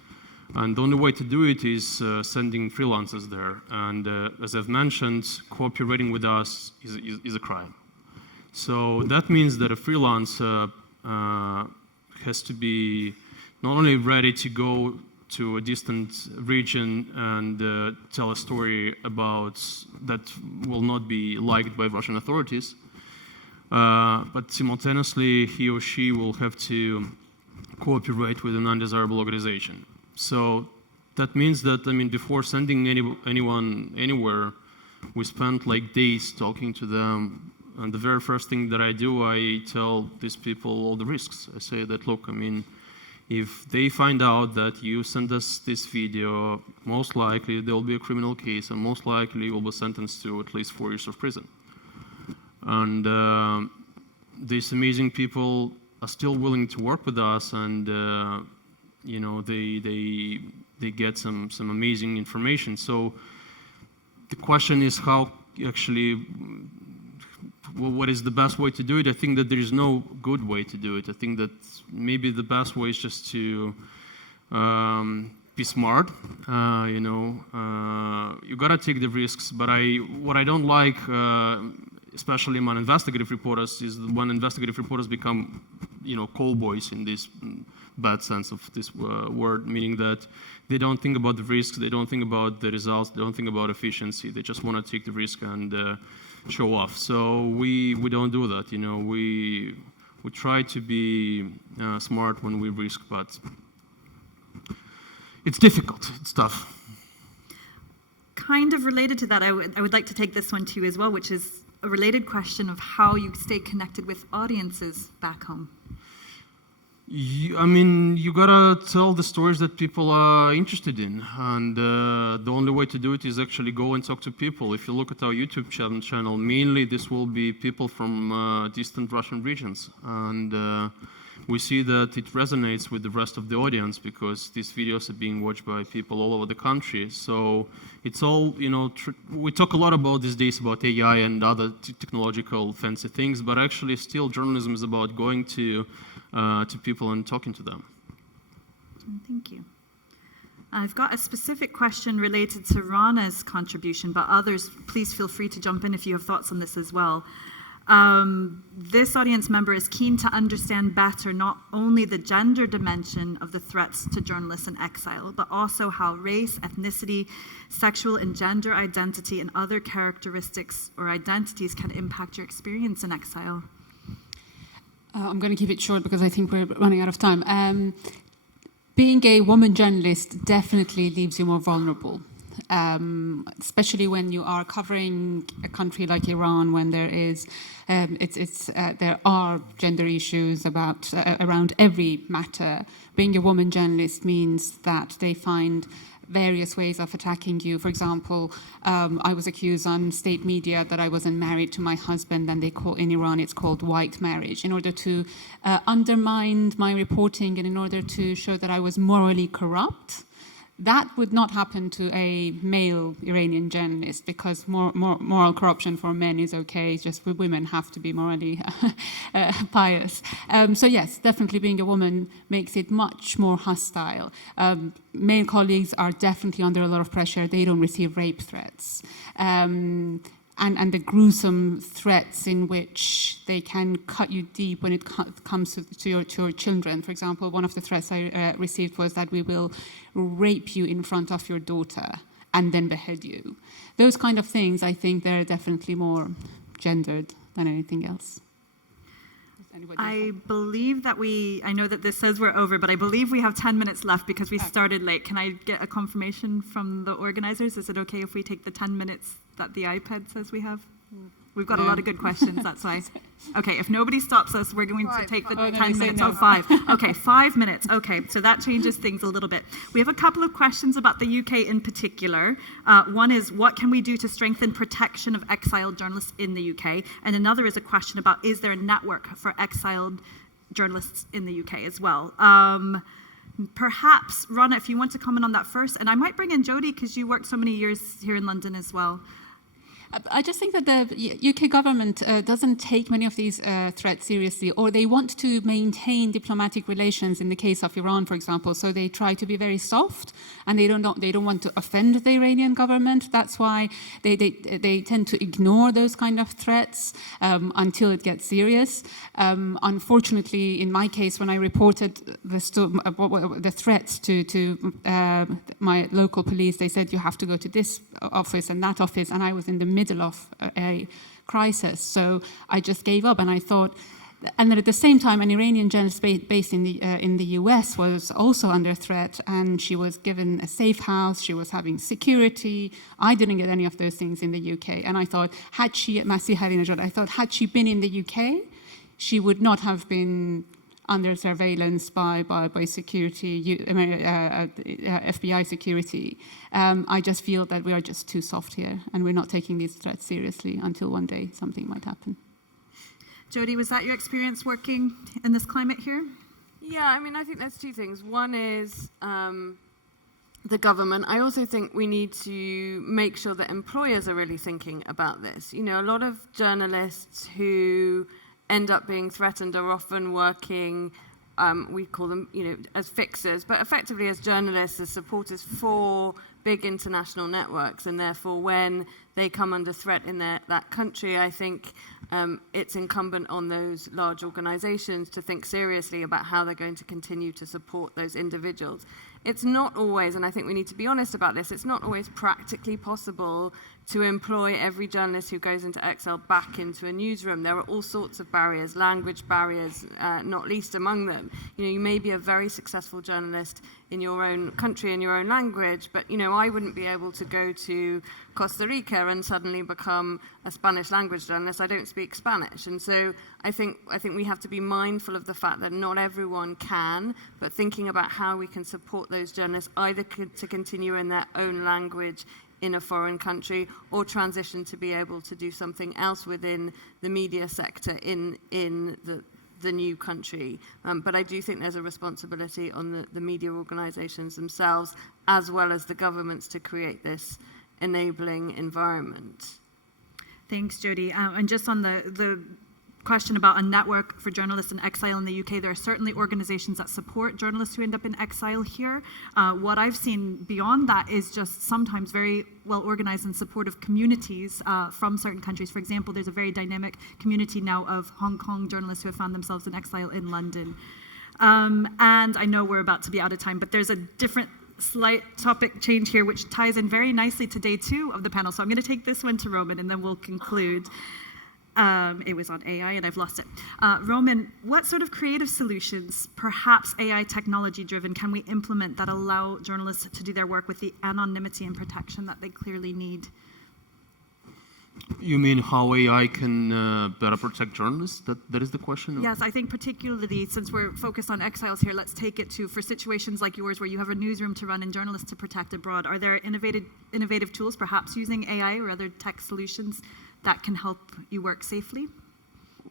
And the only way to do it is sending freelancers there. And as I've mentioned, cooperating with us is a crime. So that means that a freelancer has to be not only ready to go to a distant region and tell a story about that will not be liked by Russian authorities, but simultaneously he or she will have to cooperate with an undesirable organization. So that means that, I mean, before sending anyone anywhere, we spent like days talking to them. And the very first thing that I do, I tell these people all the risks. I say that, look, I mean, if they find out that you send us this video, most likely there will be a criminal case, and most likely you will be sentenced to at least 4 years of prison. And these amazing people are still willing to work with us, and you know, they get some amazing information. So the question is how actually. What is the best way to do it? I think that there is no good way to do it. I think that maybe the best way is just to be smart. You gotta take the risks. But what I don't like especially among investigative reporters, is when investigative reporters become, call boys in this bad sense of this word, meaning that they don't think about the risks, they don't think about the results, they don't think about efficiency. They just want to take the risk and show off. So we don't do that. We try to be smart when we risk, but it's difficult. It's tough. Kind of related to that, I would like to take this one too as well, which is a related question of how you stay connected with audiences back home. You gotta tell the stories that people are interested in, and the only way to do it is actually go and talk to people. If you look at our YouTube channel, mainly this will be people from distant Russian regions, and we see that it resonates with the rest of the audience because these videos are being watched by people all over the country. So it's all, we talk a lot about these days about AI and other technological fancy things, but actually still journalism is about going to people and talking to them. Thank you. I've got a specific question related to Rana's contribution, but others, please feel free to jump in if you have thoughts on this as well. This audience member is keen to understand better not only the gender dimension of the threats to journalists in exile, but also how race, ethnicity, sexual and gender identity, and other characteristics or identities can impact your experience in exile. I'm going to keep it short because I think we're running out of time. Being a woman journalist definitely leaves you more vulnerable. Especially when you are covering a country like Iran, when there is, there are gender issues around every matter. Being a woman journalist means that they find various ways of attacking you. For example, I was accused on state media that I wasn't married to my husband, and in Iran it's called white marriage, in order to undermine my reporting and in order to show that I was morally corrupt. That would not happen to a male Iranian journalist because moral corruption for men is okay, just women have to be morally pious. So yes, definitely being a woman makes it much more hostile. Male colleagues are definitely under a lot of pressure. They don't receive rape threats. And the gruesome threats in which they can cut you deep when it comes to your children. For example, one of the threats I received was that we will rape you in front of your daughter and then behead you. Those kind of things, I think they're definitely more gendered than anything else. I believe that I know that this says we're over, but I believe we have 10 minutes left because we started late. Can I get a confirmation from the organizers? Is it okay if we take the 10 minutes that the iPad says we have? We've got a lot of good questions, that's why. Okay, if nobody stops us, we're going to take the 10 minutes. No. 5. Okay, 5 minutes. Okay, so that changes things a little bit. We have a couple of questions about the UK in particular. One is, what can we do to strengthen protection of exiled journalists in the UK? And another is a question about, is there a network for exiled journalists in the UK as well? Perhaps, Rana, if you want to comment on that first, and I might bring in Jodie because you worked so many years here in London as well. I just think that the UK government doesn't take many of these threats seriously, or they want to maintain diplomatic relations in the case of Iran, for example. So they try to be very soft, and they don't want to offend the Iranian government. That's why they tend to ignore those kind of threats until it gets serious. Unfortunately, in my case, when I reported the threats to my local police, they said you have to go to this office and that office, and I was in the middle of a crisis. So I just gave up, and I thought, and then at the same time, an Iranian journalist based in the US was also under threat, and she was given a safe house, she was having security. I didn't get any of those things in the UK, and I thought, had she been in the UK, she would not have been under surveillance by security, FBI security. I just feel that we are just too soft here, and we're not taking these threats seriously until one day something might happen. Jodie, was that your experience working in this climate here? Yeah, I mean, I think there's two things. One is the government. I also think we need to make sure that employers are really thinking about this. You know, a lot of journalists who end up being threatened are often working we call them, as fixers, but effectively as journalists, as supporters for big international networks, and therefore when they come under threat in that country, I think it's incumbent on those large organizations to think seriously about how they're going to continue to support those individuals. It's not always, and I think we need to be honest about this, it's not always practically possible to employ every journalist who goes into exile back into a newsroom. There are all sorts of barriers, language barriers, not least among them. You may be a very successful journalist in your own country, in your own language, but I wouldn't be able to go to Costa Rica and suddenly become a Spanish language journalist. I don't speak Spanish. And so I think we have to be mindful of the fact that not everyone can, but thinking about how we can support those journalists either to continue in their own language in a foreign country or transition to be able to do something else within the media sector in the new country. But I do think there's a responsibility on the media organizations themselves as well as the governments to create this enabling environment. Thanks, Jodie. And just on the question about a network for journalists in exile in the UK, there are certainly organizations that support journalists who end up in exile here. What I've seen beyond that is just sometimes very well organized and supportive communities from certain countries. For example, there's a very dynamic community now of Hong Kong journalists who have found themselves in exile in London. And I know we're about to be out of time, but there's a different slight topic change here which ties in very nicely to day 2 of the panel. So I'm going to take this one to Roman and then we'll conclude. It was on AI and I've lost it. Roman, what sort of creative solutions, perhaps AI technology driven, can we implement that allow journalists to do their work with the anonymity and protection that they clearly need? You mean how AI can better protect journalists? That is the question? Yes, I think particularly since we're focused on exiles here, let's take it to, for situations like yours where you have a newsroom to run and journalists to protect abroad, are there innovative tools, perhaps using AI or other tech solutions that can help you work safely?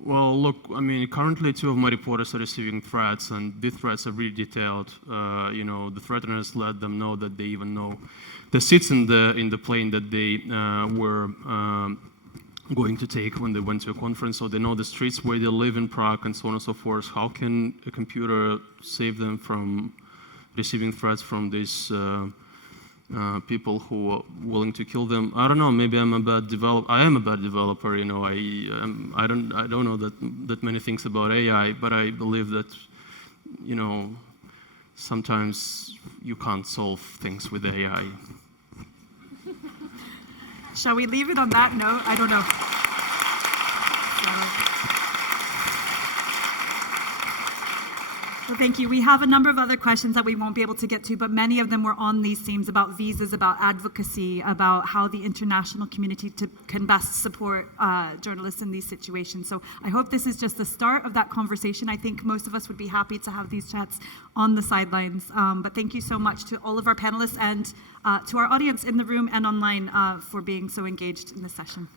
Well, look, I mean, currently 2 of my reporters are receiving threats, and these threats are really detailed. The threateners let them know that they even know the seats in the plane that they were going to take when they went to a conference, so they know the streets where they live in Prague and so on and so forth. How can a computer save them from receiving threats from these people who are willing to kill them? I don't know. Maybe I'm a bad developer. I am a bad developer. I don't know that many things about AI, but I believe that sometimes you can't solve things with AI. Shall we leave it on that note? I don't know. Well, thank you. We have a number of other questions that we won't be able to get to, but many of them were on these themes about visas, about advocacy, about how the international community can best support journalists in these situations. So I hope this is just the start of that conversation. I think most of us would be happy to have these chats on the sidelines. But thank you so much to all of our panelists and to our audience in the room and online for being so engaged in this session.